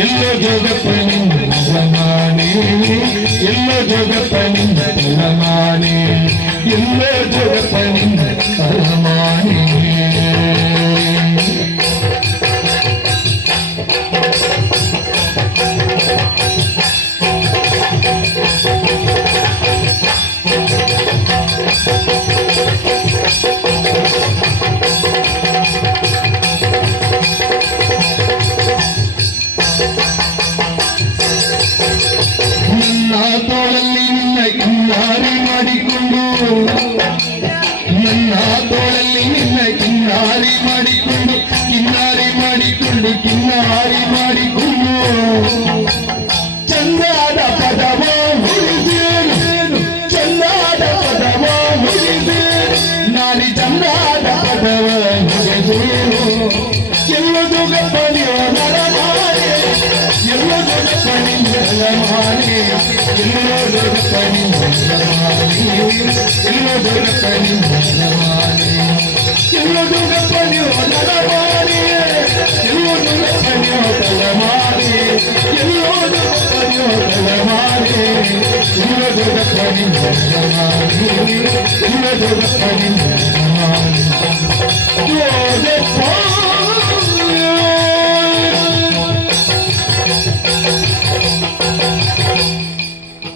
ಎಲ್ಲ ಜಗತ್ತನಿಂದ ತಲಮಾನೆ ಎಲ್ಲ ಜಗತ್ತನಿಂದ ತಲಮಾನೆ ಎಲ್ಲ ಜಗತ್ತನಿಂದ ತಲಮಾನೆ ತೋಳಲ್ಲಿ ನಿನ್ನ ಕಿನ್ನಾರಿ ಮಾಡಿಕೊಂಡು ನನ್ನ ತೋಳಲ್ಲಿ ನಿನ್ನ ಕಿನ್ನಾರಿ ಮಾಡಿಕೊಂಡು ಕಿನ್ನಾರಿ ಮಾಡಿಕೊಂಡು ಕಿನ್ನಾರಿ ಮಾಡಿಕೊಂಡು ಚಂದಾದ ಪದವ ಮುಗಿದೇನು ಚಂದಾದ ಪದವ ಮುಗಿದೇನು ನಾನಿ ಚಂದಾದ ಪದವ ಮುಗಿದೇನು ಎಲ್ಲದು ಗಪ್ಪನಿಯೋ ನರಮಾನೆ ಎಲ್ಲದು ಗಪ್ಪನಿ ನರಮಾನೆ ಎಲ್ಲದು ಗಪ್ಪನಿ ನರಮಾನೆ ಎಲ್ಲದು ಗಪ್ಪನಿ ನರಮಾನೆ ಎಲ್ಲದು ಗಪ್ಪನಿಯೋ ನರಮಾನೆ ಎಲ್ಲದು ಗಪ್ಪನಿಯೋ ತಲಮಾನೆ ಎಲ್ಲದು ಗಪ್ಪನಿಯೋ ತಲಮಾನೆ ಎಲ್ಲದು ಗಪ್ಪನಿ ನರಮಾನೆ ಎಲ್ಲದು ಗಪ್ಪನಿ ನರಮಾನೆ